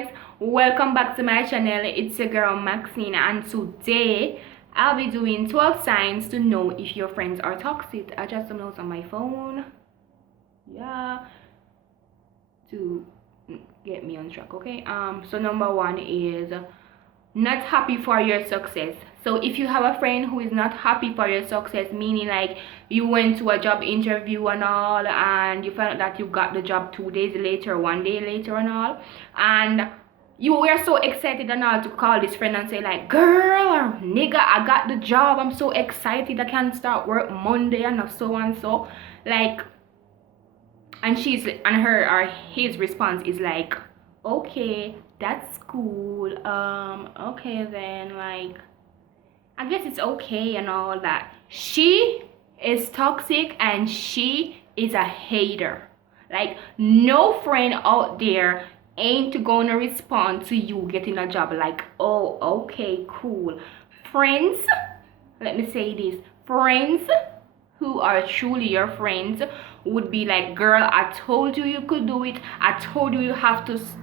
guys, welcome back to my channel. It's your girl Maxine, and today I'll be doing 12 signs to know if your friends are toxic. I just some notes on my phone, yeah, to get me on track. Okay, so number one is not happy for your success. So if you have a friend who is not happy for your success, meaning like you went to a job interview and all, and you found out that you got the job 2 days later, 1 day later and all, and you were so excited and all to call this friend and say like, girl or nigga, I got the job, I'm so excited, I can start work Monday and so and so, like, and her or his response is like, okay, that's cool, okay then, like, I guess it's okay and all that. She is toxic and she is a hater. Like, no friend out there ain't gonna respond to you getting a job like, oh, okay, cool. Friends, let me say this, friends who are truly your friends would be like, girl, I told you you could do it, I told you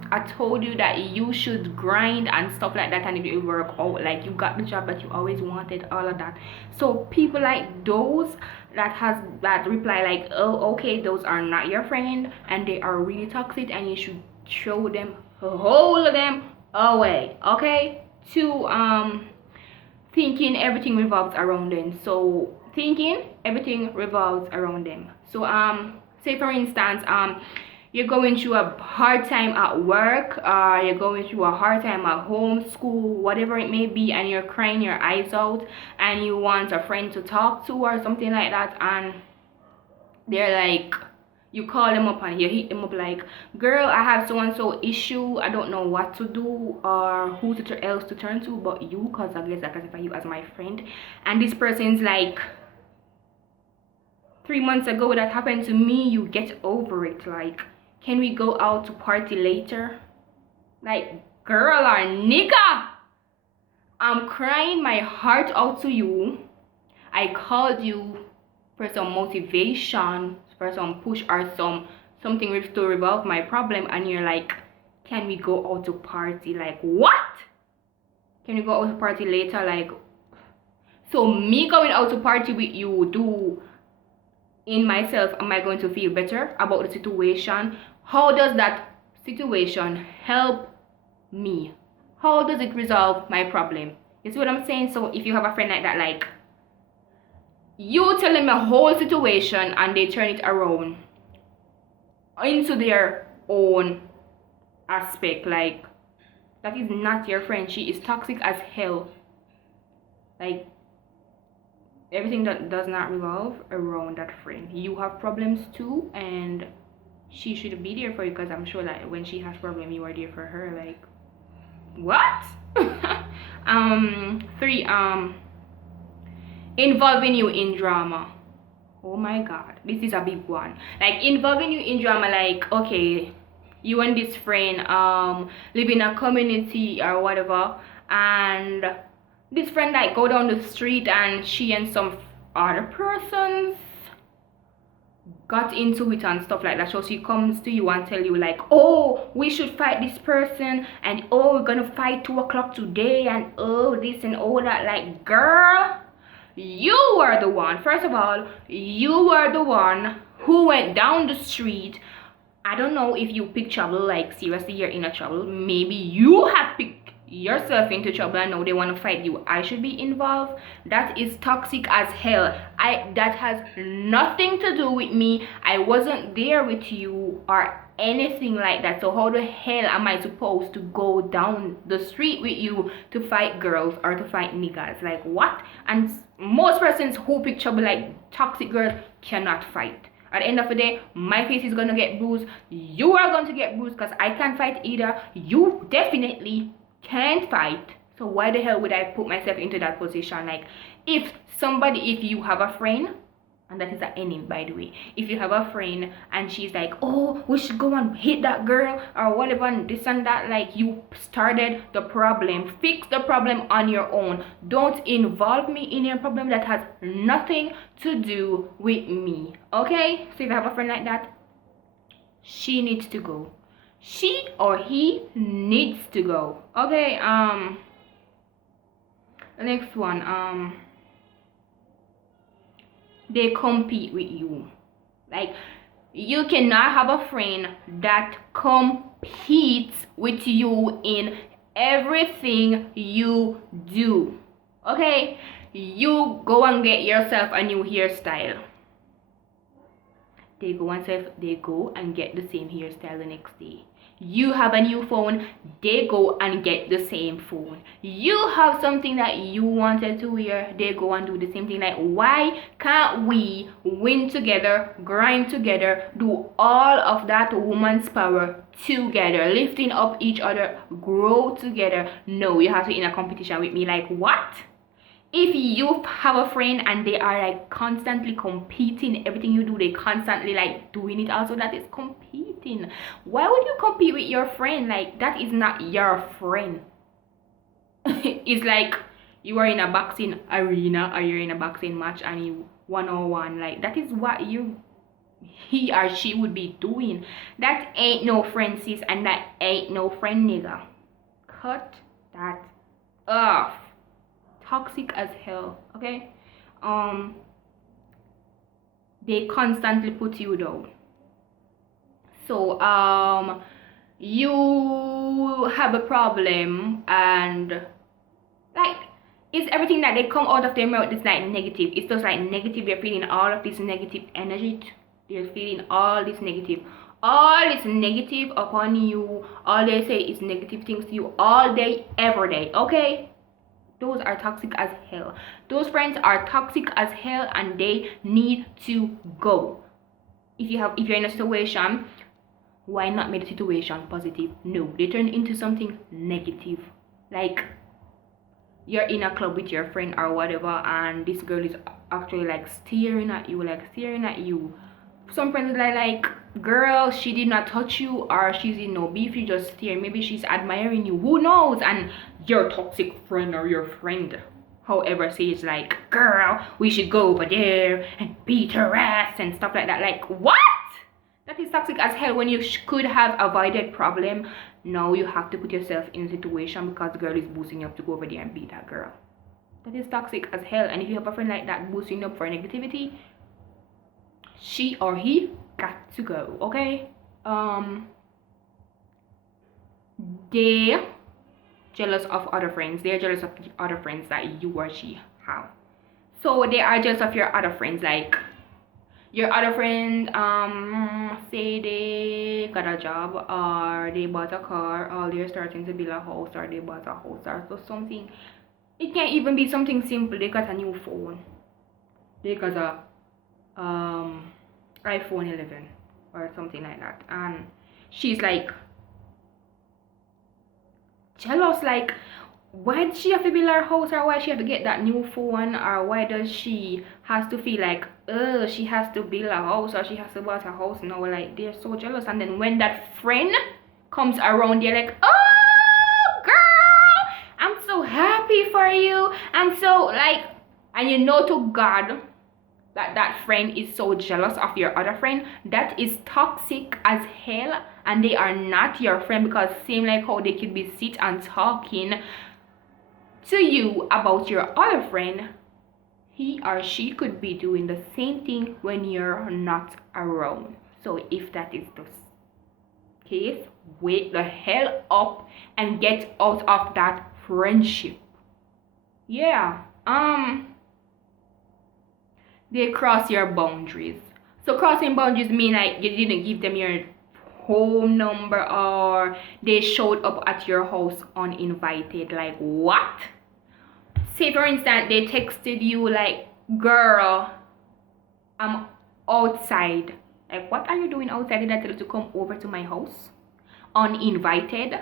I told you that you should grind and stuff like that, and if it work out, like, you got the job that you always wanted, all of that. So people like those that reply like, oh, okay, those are not your friend and they are really toxic and you should throw them, hold them away. Okay. Two, thinking everything revolves around them. So thinking everything revolves around them. So say for instance, you're going through a hard time at work, you're going through a hard time at home, school, whatever it may be, and you're crying your eyes out and you want a friend to talk to or something like that, and they're like, you call them up and you hit them up like, girl, I have so and so issue, I don't know what to do or who else to turn to but you, because I guess I classify you as my friend. And this person's like, 3 months ago that happened to me, you get over it, like, can we go out to party later? Like, girl or nigga, I'm crying my heart out to you, I called you for some motivation, for some push or something to resolve my problem, and you're like, can we go out to party? Like, what? Can we go out to party later? Like, so me going out to party with you, do in myself, am I going to feel better about the situation? How does that situation help me? How does it resolve my problem? You see what I'm saying? So if you have a friend like that, like, you tell them a whole situation and they turn it around into their own aspect, like, that is not your friend. She is toxic as hell. Like, everything that does not revolve around that friend. You have problems too, and she should be there for you, because I'm sure that when she has problem, you are there for her. Like, what? Three, involving you in drama. Oh my god, this is a big one. Like, involving you in drama, like, okay, you and this friend live in a community or whatever, and this friend like go down the street and she and some other persons got into it and stuff like that. So she comes to you and tell you like, oh, we should fight this person, and oh, we're gonna fight 2 o'clock today, and oh, this and all that. Like, girl, you were the one, first of all, you were the one who went down the street. I don't know if you pick trouble, like, seriously, you're in a trouble. Maybe you have picked yourself into trouble and now they want to fight you. I should be involved? That is toxic as hell. That has nothing to do with me. I wasn't there with you or anything like that. So how the hell am I supposed to go down the street with you to fight girls or to fight niggas? Like, what? And most persons who pick trouble, like toxic girls, cannot fight. At the end of the day, my face is gonna get bruised, you are going to get bruised, because I can't fight either. You definitely can't fight. So why the hell would I put myself into that position? Like, if you have a friend, and that is an enemy, by the way, if you have a friend and she's like, oh, we should go and hit that girl or whatever and this and that, like, you started the problem. Fix the problem on your own. Don't involve me in your problem that has nothing to do with me. Okay? So if you have a friend like that, she needs to go. she or he needs to go. Okay, the next one, they compete with you. Like, you cannot have a friend that competes with you in everything you do. Okay, you go and get yourself a new hairstyle. They go and get the same hairstyle the next day. You have a new phone, they go and get the same phone. You have something that you wanted to wear, they go and do the same thing. Like, why can't we win together, grind together, do all of that woman's power together, lifting up each other, grow together? No, you have to be in a competition with me. Like, what? If you have a friend and they are like constantly competing, everything you do, they constantly like doing it also, that is competing. Why would you compete with your friend? Like, that is not your friend. It's like you are in a boxing arena or you're in a boxing match and you 1-on-1. Like, that is what he or she would be doing. That ain't no friend, sis, and that ain't no friend, nigga. Cut that off. Toxic as hell. Okay, they constantly put you down. So you have a problem, and like, it's everything that they come out of their mouth is like negative. It's just like negative. They're feeling all of this negative energy. They're feeling all this negative upon you. All they say is negative things to you all day, every day. Okay, those are toxic as hell. Those friends are toxic as hell, and they need to go. If you're in a situation, why not make the situation positive? No, they turn into something negative. Like, you're in a club with your friend or whatever, and this girl is actually like staring at you. Some friends are like, girl, she did not touch you, or she's in no beef, you just stare. Maybe she's admiring you, who knows? And your toxic friend or your friend, however, says like, girl, we should go over there and beat her ass and stuff like that. Like, what? That is toxic as hell. When you could have avoided problem, now you have to put yourself in a situation because the girl is boosting you up to go over there and beat that girl. That is toxic as hell. And if you have a friend like that boosting you up for negativity, she or he got to go. Okay, they jealous of other friends. They're jealous of the other friends that you or she have. So they are jealous of your other friends. Like, your other friend, say they got a job, or they bought a car, or they're starting to build a house, or they bought a house, or so something. It can even be something simple. They got a new phone, they got a iPhone 11 or something like that, and she's like jealous. Like, why does she have to build her house, or why she have to get that new phone, or why does she has to feel like she has to build a house, or she has to buy a house now? Like, they're so jealous. And then when that friend comes around, they're like, oh girl, I'm so happy for you. I'm so like, and you know to God that friend is so jealous of your other friend. That is toxic as hell, and they are not your friend, because same like how they could be sit and talking to you about your other friend, he or she could be doing the same thing when you're not around. So if that is the case, wake the hell up and get out of that friendship. Yeah, they cross your boundaries. So crossing boundaries mean like you didn't give them your home number, or they showed up at your house uninvited. Like, what? Say for instance, they texted you like, girl, I'm outside. Like, what are you doing outside? Did I tell you to come over to my house uninvited?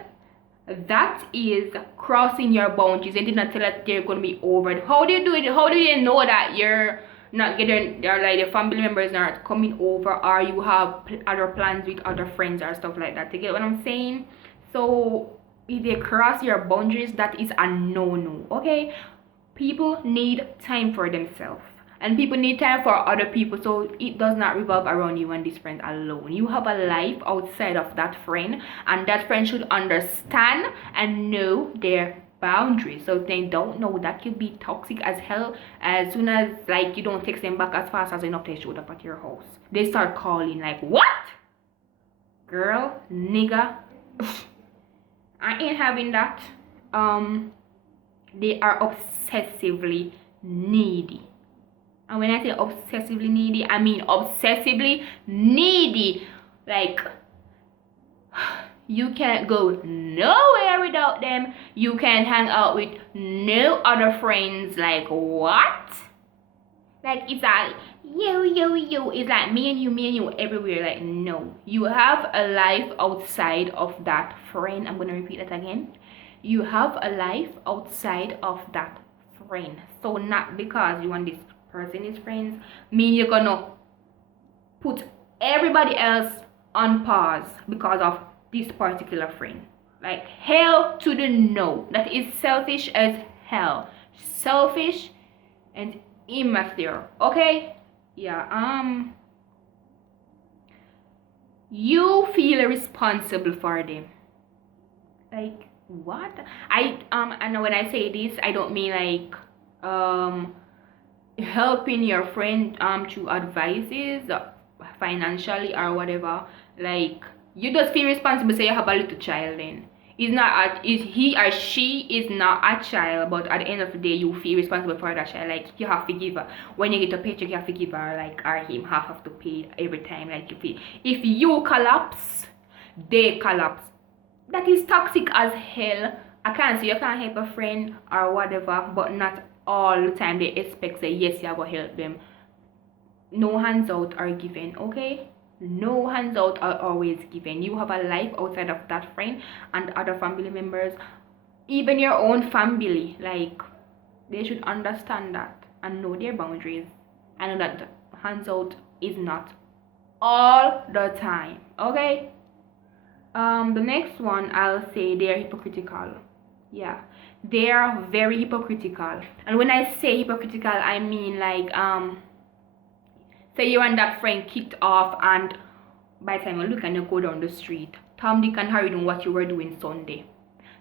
That is crossing your boundaries. They did not tell that they're going to be over. How do you do it? How do you know that you're not getting, or like the family members not coming over, or you have other plans with other friends or stuff like that? You get what I'm saying? So if they cross your boundaries, that is a no-no. Okay, people need time for themselves. And people need time for other people, so it does not revolve around you and this friend alone. You have a life outside of that friend, and that friend should understand and know their boundaries. So if they don't know, that could be toxic as hell. As soon as like you don't text them back as fast as enough, they showed up at your house. They start calling like, what? Girl, nigga, I ain't having that. They are obsessively needy. And when I say obsessively needy, I mean obsessively needy. Like, you can't go nowhere without them. You can't hang out with no other friends. Like, what? Like, it's like, you. It's like me and you everywhere. Like, no. You have a life outside of that friend. I'm going to repeat that again. You have a life outside of that friend. So, not because you want this person is friends, mean you're gonna put everybody else on pause because of this particular friend. Like, hell to the no. That is selfish as hell. Selfish and immature. Okay? Yeah. You feel responsible for them. Like, what? I know when I say this, I don't mean like helping your friend through advices financially or whatever. Like, you just feel responsible. Say you have a little child, then is not is he or she is not a child, but at the end of the day you feel responsible for that child. Like, you have to give her, when you get a paycheck, you have to give her like or him half of the pay every time. Like, you feel if you collapse, they collapse. That is toxic as hell. I can't say you can't help a friend or whatever, but not all the time they expect say yes you will help them. No hands out are given, okay? No hands out are always given. You have a life outside of that friend and other family members, even your own family. Like, they should understand that and know their boundaries. I know that hands out is not all the time, okay? The next one, I'll say they're hypocritical. Yeah, they are very hypocritical. And when I say hypocritical, I mean like say you and that friend kicked off, and by the time you look and you go down the street, Tom, Dick and Harry know what you were doing Sunday.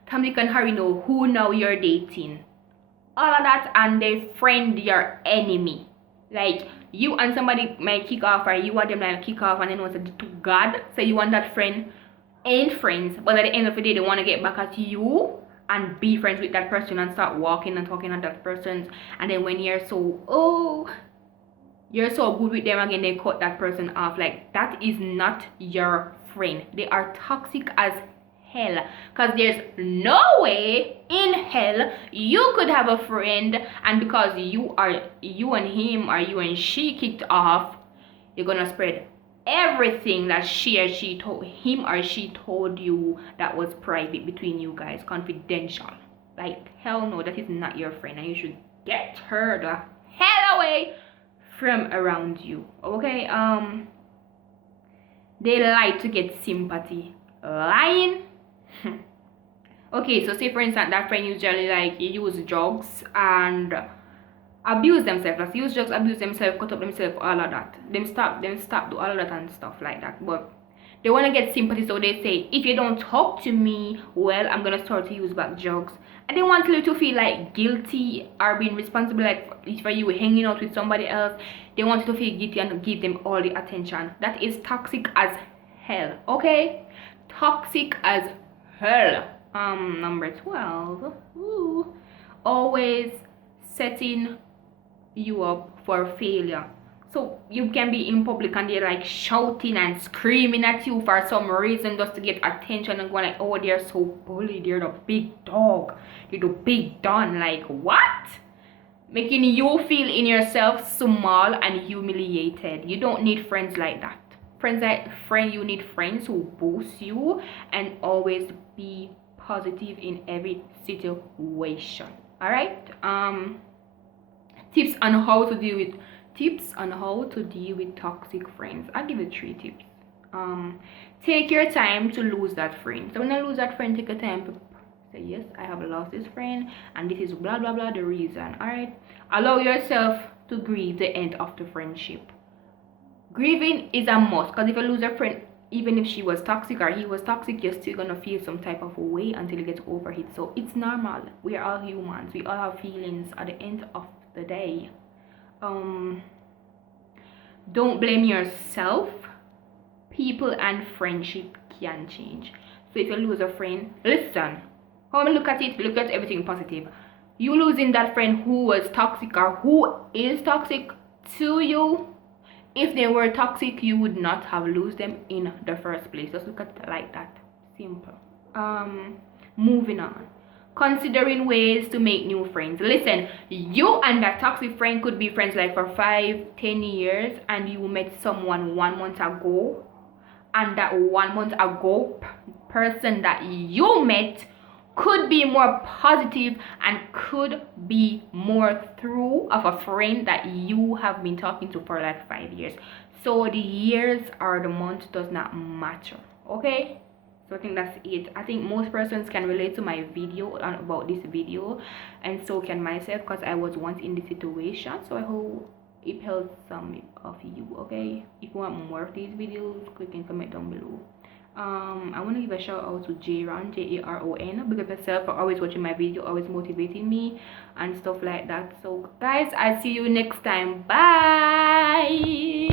Tom, Dick and Harry know who now you're dating. All of that, and they friend your enemy. Like, you and somebody might kick off, or you and them might kick off, and then want to God, say you want that friend ain't friends, but at the end of the day they want to get back at you and be friends with that person and start walking and talking to that person. And then when you're so good with them again, they cut that person off. Like, that is not your friend. They are toxic as hell, because there's no way in hell you could have a friend, and because you and him or you and she kicked off, you're gonna spread everything that she told him or she told you that was private between you guys, confidential. Like, hell no, that is not your friend, and you should get her the hell away from around you, okay? They like to get sympathy. Lying. Okay, so say for instance that friend usually like use drugs and abuse themselves, like use drugs, abuse themselves, cut up themselves, all of that. Them stop do all of that and stuff like that. But they want to get sympathy, so they say, if you don't talk to me, well, I'm gonna start to use back drugs. And they want you to feel like guilty or being responsible, like for you hanging out with somebody else. They want you to feel guilty and give them all the attention. That is toxic as hell, okay? Toxic as hell. Number 12. Ooh. Always setting you up for failure. So you can be in public and they're like shouting and screaming at you for some reason just to get attention, and going like, oh, they're so bullied, they're the big dog, they're the big don. Like, what? Making you feel in yourself small and humiliated. You don't need friends like that. You need friends who boost you and always be positive in every situation. All right. Tips on how to deal with toxic friends. I'll give you 3 tips. Take your time to lose that friend. So when I lose that friend, take your time to say, yes, I have lost this friend and this is blah blah blah the reason. All right. Allow yourself to grieve the end of the friendship. Grieving is a must, because if you lose a friend, even if she was toxic or he was toxic, you're still gonna feel some type of way until you get over it. So it's normal. We are all humans. We all have feelings at the end of the day. Don't blame yourself. People and friendship can change. So if you lose a friend, listen. How look at it, look at everything positive. You losing that friend who was toxic or who is toxic to you. If they were toxic, you would not have lost them in the first place. Just look at it like that. Simple. Moving on. Considering ways to make new friends. Listen, you and that toxic friend could be friends like for 5-10 years, and you met someone 1 month ago, and that 1 month ago person that you met could be more positive and could be more true of a friend that you have been talking to for like 5 years. So the years or the month does not matter. Okay, so I think that's it. I think most persons can relate to my video and about this video, and so can myself, because I was once in this situation. So I hope it helps some of you. Okay, if you want more of these videos, click and comment down below. I want to give a shout out to Jaron, Jaron. Big up yourself for always watching my video, always motivating me and stuff like that. So guys, I'll see you next time. Bye.